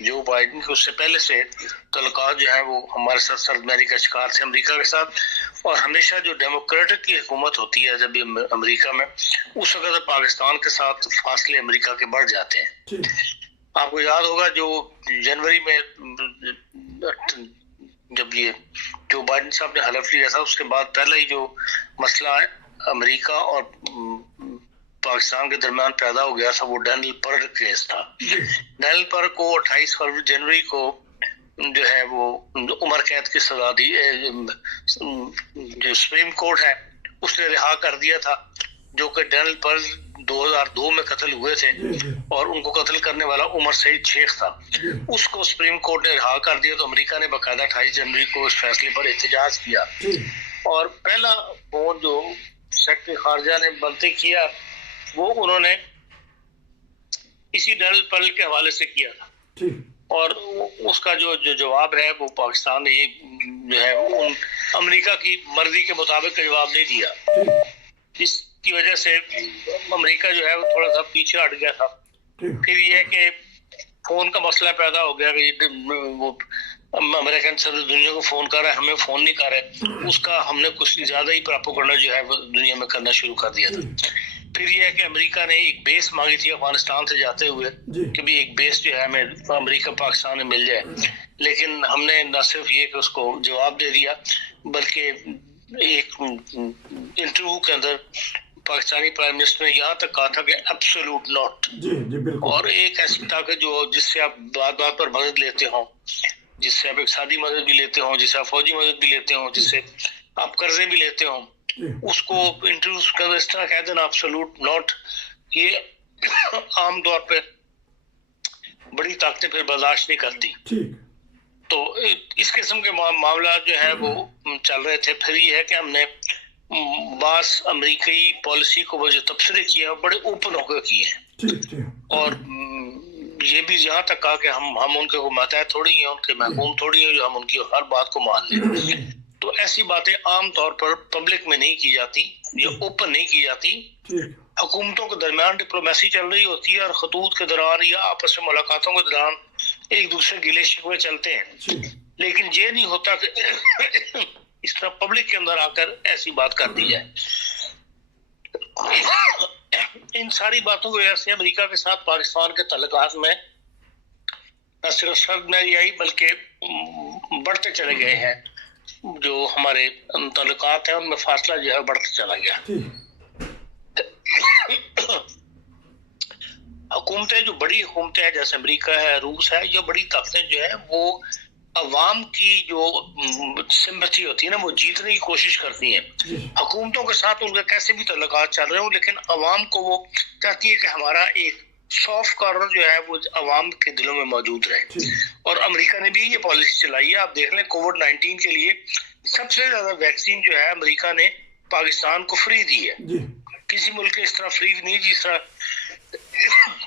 Joe Biden کے اس سے پہلے سے تعلقات جو ہیں وہ ہمارے ساتھ سرمایہ کا شکار تھے امریکہ کے ساتھ. اور ہمیشہ جو ڈیموکریٹک کی حکومت ہوتی ہے جب امریکہ میں, اس وقت پاکستان کے ساتھ فاصلے امریکہ کے بڑھ جاتے ہیں. آپ کو یاد ہوگا جو جنوری میں جب یہ جو بائیڈن صاحب نے حلف لیا تھا, اس کے بعد پہلا ہی جو مسئلہ امریکہ اور پاکستان کے درمیان پیدا ہو گیا تھا وہ ڈینیل پر کیس تھا. ڈینیل پر کو 28 جنوری کو جو ہے وہ عمر قید کی سزا دی. جو سپریم کورٹ ہے اس نے رہا کر دیا تھا, جو کہ ڈینیل پر 2002 میں قتل ہوئے تھے اور ان کو قتل کرنے والا عمر سعید شیخ تھا. اس کو سپریم کورٹ نے رہا کر دیا تو امریکہ نے باقاعدہ 28 جنوری کو اس فیصلے پر احتجاج کیا. اور پہلا فون جو سیکرٹری خارجہ نے بنتے کیا وہ انہوں نے اسی ڈینیل پرل کے حوالے سے کیا تھا. اور اس کا جو جواب ہے وہ پاکستان نے جو ہے ان امریکہ کی مرضی کے مطابق جواب نہیں دیا, جس کی وجہ سے امریکہ جو ہے وہ تھوڑا سا پیچھے ہٹ گیا تھا. پھر یہ کہ فون کا مسئلہ پیدا ہو گیا کہ وہ امریکن صدر دنیا کو فون کر رہا ہے, ہمیں فون نہیں کر رہے. اس کا ہم نے کچھ زیادہ ہی پراپوگنڈا جو ہے وہ دنیا میں کرنا شروع کر دیا تھا. پھر یہ ہے کہ امریکہ نے ایک بیس مانگی تھی افغانستان سے جاتے ہوئے کہ بھی ایک بیس جو ہے ہمیں امریکہ پاکستان میں مل جائے, لیکن ہم نے نہ صرف یہ کہ اس کو جواب دے دیا بلکہ ایک انٹرویو کے اندر پاکستانی پرائم منسٹر نے یہاں تک کہا تھا کہ ایبسولوٹ ناٹ. اور ایک ایسی تھا کہ جو جس سے آپ بات بات پر مدد لیتے ہوں, جس سے آپ اقتصادی مدد بھی لیتے ہوں, جس سے آپ فوجی مدد بھی لیتے ہوں, جس سے آپ قرضے بھی لیتے ہوں, اس کو انٹرویو کے اندر اس طرح کہہ دینا ایبسولوٹ ناٹ, یہ عام طور پہ بڑی طاقتیں پھر برداشت نہیں کرتی. تو اس قسم کے معاملات جو ہے وہ چل رہے تھے. پھر یہ ہے کہ ہم نے بعض امریکی پالیسی کو وہ جو تبصرے کیے ہیں بڑے اوپن ہو کر کیے ہیں, اور یہ بھی یہاں تک کہا کہ ہم ان کے ماتحت تھوڑی ہیں, ان کے محکوم تھوڑی ہیں جو ہم ان کی ہر بات کو مان لیں. تو ایسی باتیں عام طور پر پبلک میں نہیں کی جاتی یا اوپن نہیں کی جاتی. حکومتوں کے درمیان ڈپلومیسی چل رہی ہوتی ہے اور خطوط کے دوران یا آپس میں ملاقاتوں کے دوران ایک دوسرے گلے شکوے چلتے ہیں, لیکن یہ نہیں ہوتا کہ اس طرح پبلک کے اندر آ کر ایسی بات کر دی جائے. ان ساری باتوں کی وجہ سے امریکہ کے ساتھ پاکستان کے تعلقات میں نہ صرف سرگرمی آئی بلکہ بڑھتے چلے گئے ہیں. جو ہمارے تعلقات ہیں ان میں فاصلہ جو ہے بڑھتا چلا گیا. حکومتیں جو بڑی حکومتیں ہیں جیسے امریکہ ہے, روس ہے, یہ بڑی طاقتیں جو ہیں وہ عوام کی جو سمپتھی ہوتی ہے نا وہ جیتنے کی کوشش کرتی ہیں. حکومتوں کے ساتھ ان کے کیسے بھی تعلقات چل رہے ہوں, لیکن عوام کو وہ چاہتی ہے کہ ہمارا ایک سافٹ کارنر جو ہے وہ عوام کے دلوں میں موجود رہے. اور امریکہ نے بھی یہ پالیسی چلائی ہے. آپ دیکھ لیں کووڈ-19 کے لیے سب سے زیادہ ویکسین جو ہے امریکہ نے پاکستان کو فری دی ہے. کسی ملک نے اس طرح فری نہیں, جس طرح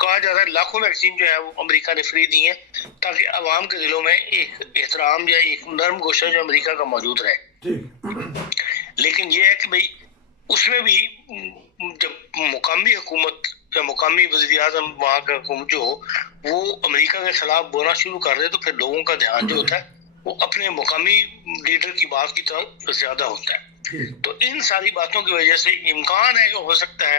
کہا جاتا ہے لاکھوں ویکسین جو ہے وہ امریکہ نے فری دی ہیں تاکہ عوام کے دلوں میں ایک احترام یا ایک نرم گوشہ جو امریکہ کا موجود رہے. لیکن یہ ہے کہ بھئی اس میں بھی جب مقامی حکومت یا مقامی وزیر اعظم وہاں کا حکومت جو ہو وہ امریکہ کے خلاف بولنا شروع کر دے تو پھر لوگوں کا دھیان جو ہوتا ہے وہ اپنے مقامی لیڈر کی بات کی طرف زیادہ ہوتا ہے. تو ان ساری باتوں کی وجہ سے امکان ہے کہ ہو سکتا ہے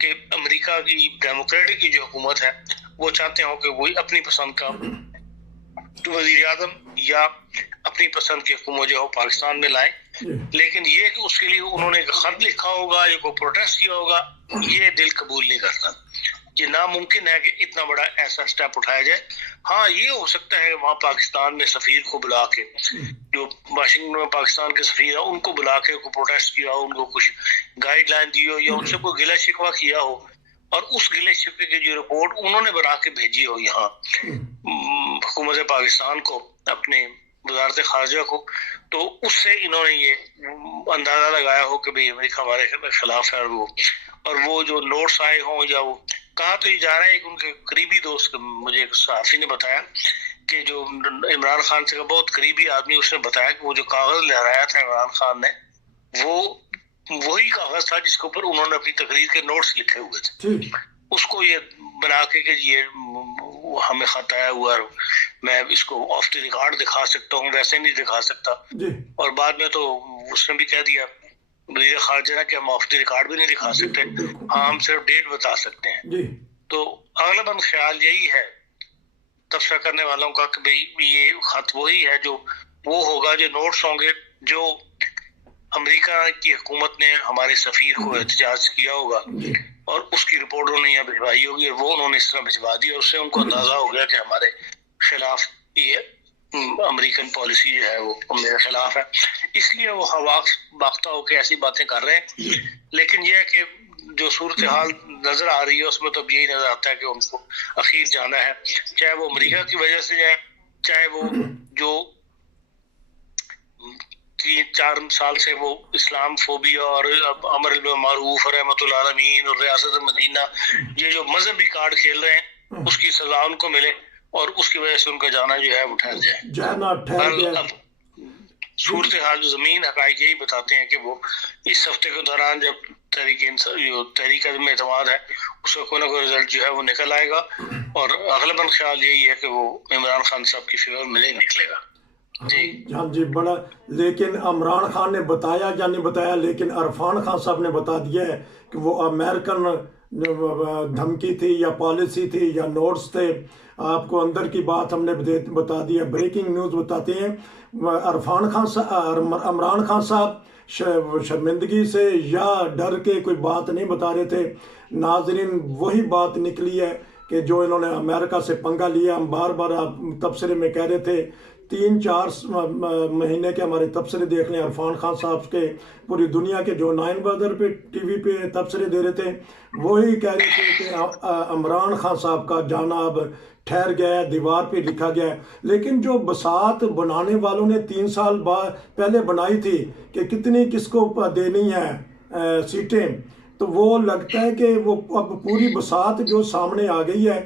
کہ امریکہ کی ڈیموکریٹک کی جو حکومت ہے وہ چاہتے ہوں کہ وہی اپنی پسند کا وزیر اعظم یا اپنی پسند کی حکومت جو ہے پاکستان میں لائیں. لیکن یہ کہ اس کے لیے انہوں نے خط لکھا ہوگا یا کوئی پروٹیسٹ کیا ہوگا, یہ دل قبول نہیں کرتا. یہ ناممکن ہے کہ اتنا بڑا ایسا سٹیپ اٹھایا جائے. ہاں یہ ہو سکتا ہے وہاں پاکستان میں سفیر کو بلا کے, جو واشنگٹن میں پاکستان کے سفیر ہیں ان کو بلا کے کوئی پروٹیسٹ کیا ہو, ان کو کچھ گائیڈ لائن دی ہو یا ان سے کوئی گلہ شکوہ کیا ہو, اور اس گلے شکوے کی جو رپورٹ انہوں نے بنا کے بھیجی ہو یہاں حکومت پاکستان کو, اپنے وزارت خارجہ کو, تو اس سے انہوں نے یہ اندازہ لگایا ہو کہ بھئی امریکہ ہمارے خلاف ہے. اور وہ جو نوٹس آئے ہوں یا وہ کہا تو یہ جا رہا ہے کہ ان کے قریبی دوست, مجھے ایک صحافی نے بتایا کہ جو عمران خان سے کا بہت قریبی آدمی, اس نے بتایا کہ وہ جو کاغذ لہرایا تھا عمران خان نے وہ وہی کاغذ تھا جس کے اوپر انہوں نے اپنی تقریر کے نوٹس لکھے ہوئے تھے. اس کو یہ بنا کے کہ یہ ہمیں خط آیا ہوا ہے، میں اس کو آف دی ریکارڈ دکھا سکتا ہوں، ویسے نہیں دکھا سکتا. جی اور بعد میں تو اس نے بھی کہہ دیا وزیر خارجہ نے کہ ہم آف دی ریکارڈ بھی نہیں دکھا سکتے، بالکل ہاں ہم صرف ڈیٹ بتا سکتے ہیں. جی تو اغلباً خیال یہی ہے تبصرہ کرنے والوں کا کہ بھئی یہ خط وہی ہے جو وہ ہوگا، جو نوٹس ہوں گے جو امریکہ کی حکومت نے ہمارے سفیر کو احتجاج کیا ہوگا جی اور اس کی رپورٹ انہوں نے یہاں بھجوائی ہوگی، اور وہ انہوں نے اس طرح بھجوا دی اور اس سے ان کو اندازہ ہو گیا کہ ہمارے خلاف یہ امریکن پالیسی جو ہے وہ میرے خلاف ہے، اس لیے وہ ہوا باختہ ہو کے ایسی باتیں کر رہے ہیں. لیکن یہ ہے کہ جو صورتحال نظر آ رہی ہے اس میں تو اب یہی نظر آتا ہے کہ ان کو اخیر جانا ہے، چاہے وہ امریکہ کی وجہ سے جائے، چاہے وہ جو 3-4 سال سے وہ اسلام فوبیا اور امر بالمعروف اور رحمت العالمین اور ریاست مدینہ یہ جو مذہبی کارڈ کھیل رہے ہیں اس کی سزا ان کو ملے اور اس کی وجہ سے ان کا جانا جو ہے وہ ٹھہر جائے. جانا ٹھہر گیا. اب صورتحال جو زمین حقائق یہی بتاتے ہیں کہ وہ اس ہفتے کے دوران جب تحریک عدم اعتماد ہے اس کا کوئی نہ کوئی رزلٹ جو ہے وہ نکل آئے گا، اور اغلباً خیال یہی ہے کہ وہ عمران خان صاحب کی فیور میں نہیں نکلے گا. ہاں جی بڑا، لیکن عمران خان نے بتایا یا نہیں بتایا، لیکن عرفان خان صاحب نے بتا دیا ہے کہ وہ امریکن دھمکی تھی یا پالیسی تھی یا نوٹس تھے. آپ کو اندر کی بات ہم نے بتا دیا، بریکنگ نیوز بتاتے ہیں. عمران خان صاحب شرمندگی سے یا ڈر کے کوئی بات نہیں بتا رہے تھے. ناظرین وہی بات نکلی ہے کہ جو انہوں نے امریکہ سے پنگا لیا. ہم بار بار تبصرے میں کہہ رہے تھے، 3-4 مہینے کے ہمارے تبصرے دیکھ لیں عرفان خان صاحب کے، پوری دنیا کے جو 9 بدر پہ ٹی وی پہ تبصرے دے رہے تھے وہی کہہ رہے تھے کہ عمران خان صاحب کا جانا اب ٹھہر گیا ہے، دیوار پہ لکھا گیا ہے. لیکن جو بساط بنانے والوں نے 3 سال پہلے بنائی تھی کہ کتنی کس کو دینی ہے سیٹیں، تو وہ لگتا ہے کہ وہ اب پوری بساط جو سامنے آ گئی ہے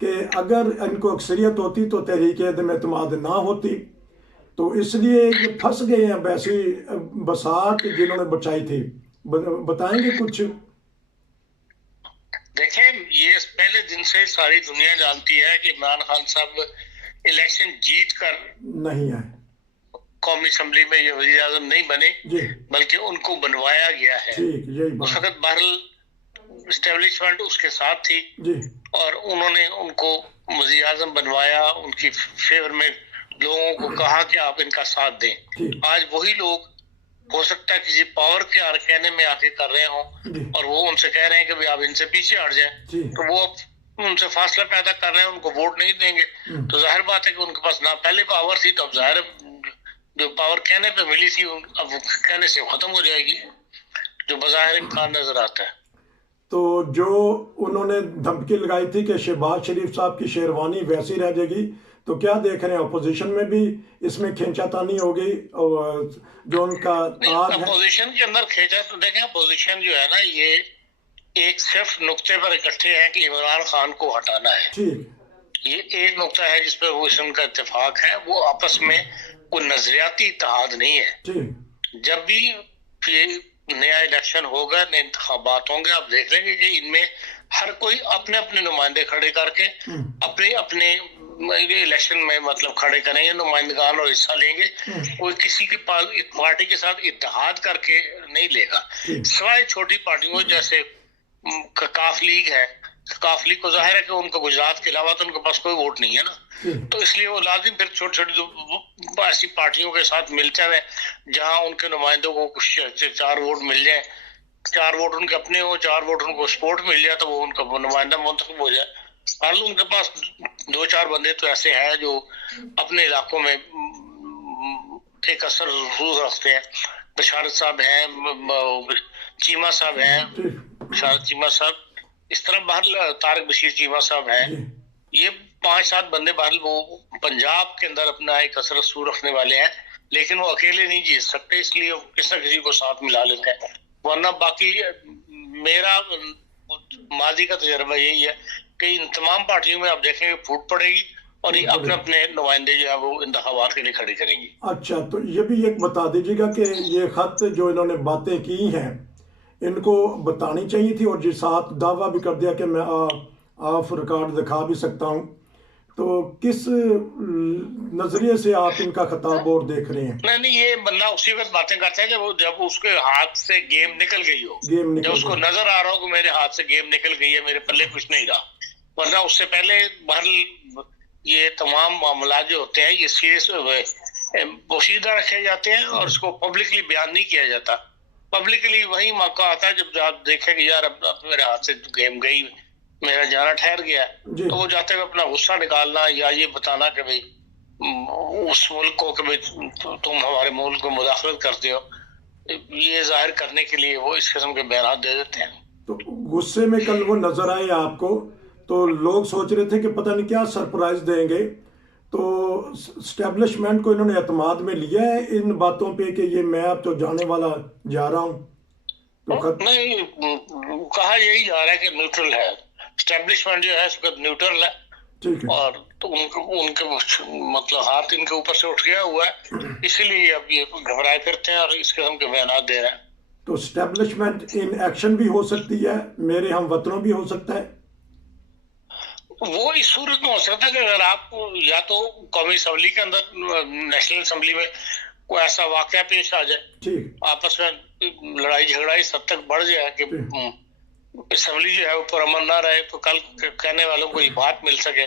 کہ اگر ان کو اکثریت ہوتی تو تحریک عدم اعتماد نہ ہوتی. تو اس لیے یہ پھنس گئے ہیں ویسی بساط جنہوں نے بچائی تھی. بتائیں گے کچھ؟ دیکھیں، یہ پہلے دن سے ساری دنیا جانتی ہے کہ عمران خان صاحب الیکشن جیت کر نہیں آئے، قومی اسمبلی میں یہ وزیر اعظم نہیں بنے، جی بلکہ ان کو بنوایا گیا ہے. ٹھیک، یہی اس بات. وقت بہرحال اسٹیبلشمنٹ اس کے ساتھ تھی جی اور انہوں نے ان کو وزیر اعظم بنوایا، ان کی فیور میں لوگوں کو کہا کہ آپ ان کا ساتھ دیں. ٹھیک، آج وہی لوگ ہو سکتا ہے کسی پاور کے کہنے میں آ کے کر رہے ہوں جی اور وہ ان سے کہہ رہے ہیں کہ آپ ان سے پیچھے ہٹ جائیں، جی تو وہ ان سے فاصلہ پیدا کر رہے ہیں، ان کو ووٹ نہیں دیں گے. تو ظاہر بات ہے کہ ان کے پاس نہ پہلے پاور تھی، تو اب ظاہر جو پاور کہنے پہ ملی تھی اب کہنے سے ختم ہو جائے گی، جو بظاہر امکان نظر آتا ہے. تو جو انہوں نے دھمکی لگائی تھی کہ شہباز شریف صاحب کی شیروانی ویسی رہ جائے گی، تو کیا دیکھ رہے ہیں اپوزیشن میں بھی اس میں کھینچا تانی ہوگی اور جو ان کا تاج ہے؟ اپوزیشن کے اندر کھینچا تو دیکھیں، اپوزیشن جو ہے نا یہ ایک صرف نقطے پر اکٹھے ہیں کہ عمران خان کو ہٹانا ہے. ٹھیک، یہ ایک نقطہ ہے جس پہ وہ اسم کا اتفاق ہے، وہ آپس میں کوئی نظریاتی اتحاد نہیں ہے. ٹھیک، جب بھی یہ نیا الیکشن ہوگا، نئے انتخابات ہوں گے، آپ دیکھ لیں گے کہ ان میں ہر کوئی اپنے اپنے نمائندے کھڑے کر کے اپنے اپنے الیکشن میں مطلب کھڑے کریں گے، نمائندگان اور حصہ لیں گے. کوئی کسی کی پارٹی کے ساتھ اتحاد کر کے نہیں لے گا، سوائے چھوٹی پارٹیوں جیسے کاف لیگ ہے. کاف لیگ کو ظاہر ہے کہ ان کو گجرات کے علاوہ تو ان کے پاس کوئی ووٹ نہیں ہے نا، تو اس لیے وہ لازم پھر چھوٹی چھوٹی ایسی پارٹیوں کے ساتھ ملتے ہوئے جہاں ان کے نمائندوں کو کچھ 4 ووٹ مل جائیں، 4 ووٹ ان کے اپنے ہوں، 4 ووٹ ان کو سپورٹ مل جائے تو وہ ان کا نمائندہ منتخب ہو جائے. حال ان کے پاس 2-4 بندے تو ایسے ہیں جو اپنے علاقوں میں ایک اثر رسوخ رکھتے ہیں. بشارت صاحب ہیں، چیمہ صاحب ہیں، بشارت چیمہ صاحب، اس طرح بہرحال طارق بشیر چیمہ صاحب ہیں. یہ 5-7 بندے بہرحال وہ پنجاب کے اندر اپنا ایک اثر رسوخ رکھنے والے ہیں، لیکن وہ اکیلے نہیں جیت سکتے، اس لیے کسی نہ کسی کو ساتھ ملا لیتے ہیں. ورنہ باقی میرا ماضی کا تجربہ یہی ہے کہ ان تمام پارٹیوں میں آپ دیکھیں گے پھوٹ پڑے گی اور یہ اپنے اپنے نمائندے جو ہے وہ انتخابات کے لیے کھڑے کریں گی. اچھا، تو یہ بھی ایک بتا دیجیے گا کہ یہ خط جو انہوں نے باتیں کی ہیں ان کو بتانی چاہیے تھی، اور جس ساتھ دعویٰ بھی کر دیا کہ میں آف ریکارڈ دکھا بھی سکتا ہوں تو کس نظریے سے آپ ان کا خطاب اور دیکھ رہے ہیں؟ نہیں یہ بندہ اسی وقت باتیں کرتا ہے جب اس کے ہاتھ سے گیم نکل گئی ہو، جب اس کو نظر آ رہا ہو کہ میرے ہاتھ سے گیم نکل گئی ہے، میرے پلے کچھ نہیں رہا. ورنہ اس سے پہلے یہ تمام معاملات جو ہوتے ہیں یہ سیریس پوشیدہ رکھے جاتے ہیں اور اس کو پبلکلی بیان نہیں کیا جاتا. پبلکلی وہی موقع آتا ہے جب آپ دیکھیں کہ یار اب میرے ہاتھ سے گیم گئی، میرا جانا ٹھہر گیا، تو وہ جاتے ہوئے اپنا غصہ نکالنا یا یہ بتانا کہ بھئی اس ملک کو کہ تم ہمارے ملک کو مداخلت کرتے ہو، یہ ظاہر کرنے کے لیے وہ اس قسم کے بیانات دے دیتے ہیں. تو غصے میں کل وہ نظر آئے آپ کو تو لوگ سوچ رہے تھے کہ پتہ نہیں کیا سرپرائز دیں گے، تو اسٹیبلشمنٹ کو انہوں نے اعتماد میں لیا ہے ان باتوں پہ کہ یہ میں اب تو جانے والا جا رہا ہوں؟ تو نہیں، کہا یہی جا رہا ہے کہ نیوٹرل ہے اسٹیبلشمنٹ، جو ہے اس وقت نیوٹرل ہے. ٹھیک ہے. اور تو ان کے مطلب ہاتھ ان کے اوپر سے اٹھ گیا ہوا ہے، اسی لیے اب یہ گھبرائے پھرتے ہیں اور اس قسم کے بیانات دے رہے ہیں. تو اسٹیبلشمنٹ ان ایکشن بھی ہو سکتی ہے، میرے ہم وطنوں بھی ہو سکتا ہے. وہ اس صورت میں ہو سکتا ہے کہ اگر آپ یا تو قومی اسمبلی کے اندر، نیشنل اسمبلی میں کوئی ایسا واقعہ پیش آ جائے، ٹھیک، آپس میں لڑائی جھگڑا اس حد تک بڑھ جائے کہ اسمبلی جو ہے اوپر امن نہ رہے، تو کل کہنے والوں کو یہ بات مل سکے،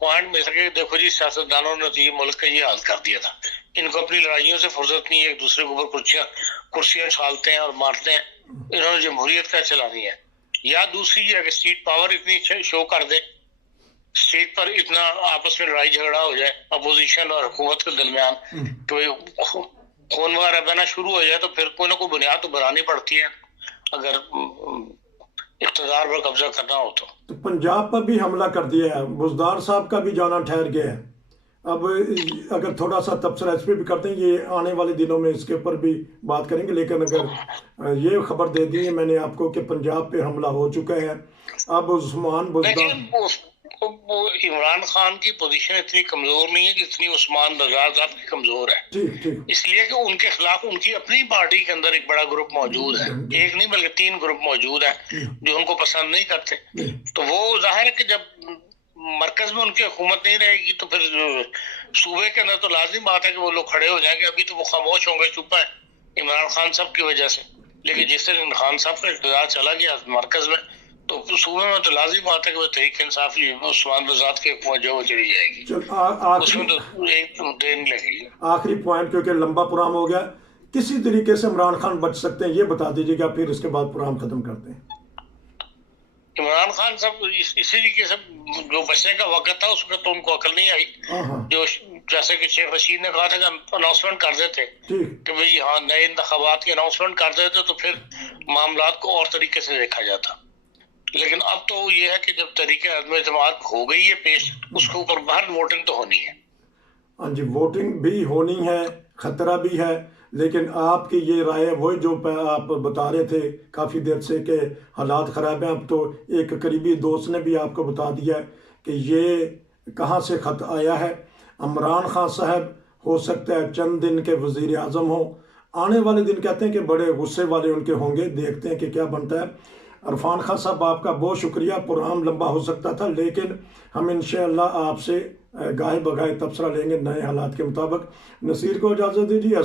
پوائنٹ مل سکے کہ دیکھو جی سیاستدانوں نے تو یہ ملک کا یہ حال کر دیا تھا، ان کو اپنی لڑائیوں سے فرصت نہیں ہے، ایک دوسرے کے اوپر کرسیاں چھالتے ہیں اور مارتے ہیں، انہوں نے جمہوریت کا چلانی ہے. یا دوسری یہ کہ اسٹیٹ پاور اتنی شو کر دے، اسٹیٹ پر اتنا آپس میں لڑائی جھگڑا ہو جائے اپوزیشن اور حکومت کے درمیان کہ خون وغیرہ بہنا شروع ہو جائے، تو پھر کوئی نہ کوئی بنیاد تو بنانی پڑتی ہے اگر اقتدار پر قبضہ کرنا ہو تو. پنجاب پر بھی حملہ کر دیا ہے، بزدار صاحب کا بھی جانا ٹھہر گیا ہے. اب اگر تھوڑا سا تبصرہ اس پہ بھی کرتے ہیں، یہ آنے والے دنوں میں اس کے اوپر بھی بات کریں گے، لیکن اگر یہ خبر دے دی ہے میں نے آپ کو کہ پنجاب پہ حملہ ہو چکا ہے. اب عثمان بزدار، وہ عمران خان کی پوزیشن اتنی کمزور نہیں ہے جتنی عثمان بزدار صاحب کی کمزور ہے. ٹھیک ٹھیک، اس لیے کہ ان کے خلاف ان کی اپنی پارٹی کے اندر ایک بڑا گروپ موجود ہے، ایک نہیں بلکہ 3 گروپ موجود ہیں جو ان کو پسند نہیں کرتے. تو وہ ظاہر ہے کہ جب مرکز میں ان کی حکومت نہیں رہے گی تو پھر صوبے کے اندر تو لازم بات ہے کہ وہ لوگ کھڑے ہو جائیں گے. ابھی تو وہ خاموش ہوں گے، چپ ہیں عمران خان صاحب کی وجہ سے، لیکن جس سے عمران خان صاحب کا اقتدار چلا گیا مرکز میں تو صوبے میں تو لازم بات ہے کہ وہ تحریک انصاف عثمان بزدار کی حکومت جو وہ چلی جائے گی، اس میں تو ایک دیر نہیں لگے گی. آخری پوائنٹ کیونکہ لمبا پروگرام ہو گیا، کسی طریقے سے عمران خان بچ سکتے ہیں یہ بتا دیجیے گا، پھر اس کے بعد پروگرام ختم کرتے ہیں. عمران خان صاحب اسی طریقے سے جو بچنے کا وقت تھا اس وقت تو ان کو عقل نہیں آئی، جو جیسے کہ شیخ رشید نے کہا تھا کہ اناؤنسمنٹ کر دیتے کہ بھئی ہاں نئے انتخابات کی اناؤنسمنٹ کر دیتے تو پھر معاملات کو اور طریقے سے دیکھا جاتا. لیکن اب تو یہ ہے کہ جب طریقہ عدم اعتماد ہو گئی ہے پیش، اس کے اوپر باہر ووٹنگ تو ہونی ہے. ہاں جی، ووٹنگ بھی ہونی ہے، خطرہ بھی ہے، لیکن آپ کی یہ رائے وہی جو آپ بتا رہے تھے کافی دیر سے کہ حالات خراب ہیں. اب تو ایک قریبی دوست نے بھی آپ کو بتا دیا کہ یہ کہاں سے خط آیا ہے. عمران خان صاحب ہو سکتا ہے چند دن کے وزیر اعظم ہوں، آنے والے دن کہتے ہیں کہ بڑے غصے والے ان کے ہوں گے، دیکھتے ہیں کہ کیا بنتا ہے. عرفان خان صاحب آپ کا بہت شکریہ، پروگرام لمبا ہو سکتا تھا لیکن ہم انشاءاللہ آپ سے گاہے بگاہے تبصرہ لیں گے نئے حالات کے مطابق. نصیر کو اجازت دیجیے.